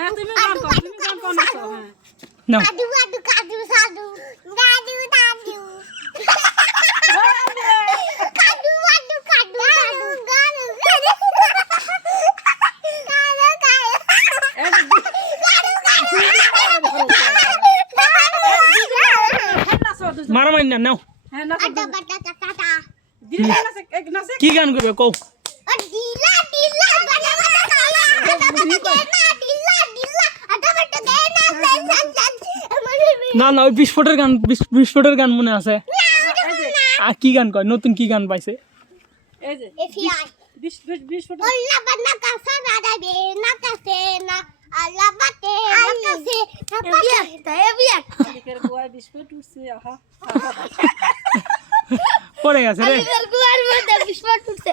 হ্যাঁ তুমি গান কও নাচো হ্যাঁ নাও কাদু কাদু কাদু সাদু দাদু দাদু কাদু কাদু কাদু সাদু গানু মারামারি না নাও হ্যাঁ নাচো আটা বাটা টাটা দিলে নাচে এক নাচে কি গান করবে কও দিলা দিলা বাটা বাটা কালা আটা বাটা না দিলা দিলা আটা বাটা দে না না ওই বিস্ফোটের গান মনে আছে এই যে আর কি গান কয় নতুন কি গান পাইছে এই যে এফিআই 20 ফুট ওলা বানা কাসা দাদা বে না কাসে না আল্লাহ বাতে না কাসে এফিআই দিকের গোয়া 20 ফুট উঠছে আহা পড়ে গেছে রে এর গুয়ার মধ্যে বিস্ফোট উঠছে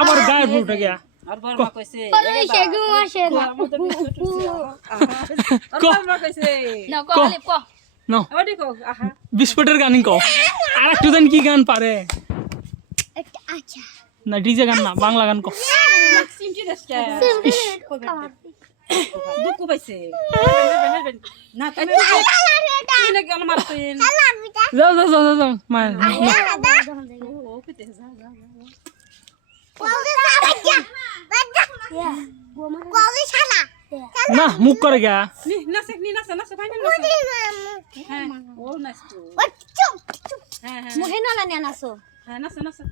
আবার গায়ের উঠে গিয়া আর বড় কইছে বলে সেগু আসে না আমাদের 20 ফুট উঠছে আহা আর বড় কইছে না কলে ক নাও ওডি কও আহা বিস্ফোটের গানই কও আর একটু জানি কি গান পারে আচ্ছা না ডিজে গান না বাংলা গান কও সিমটি দেশটা দুঃখ পাইছে না তুমি তুমি গান মারতেন যাও যাও যাও যাও মা ও কইতে যা যা না মুখ করে গা নি নাচে ফাইনাল নাচে হ্যাঁ ও নাচতো হ্যাঁ হ্যাঁ মুহে নলা নিয়া নাসো হ্যাঁ নাচো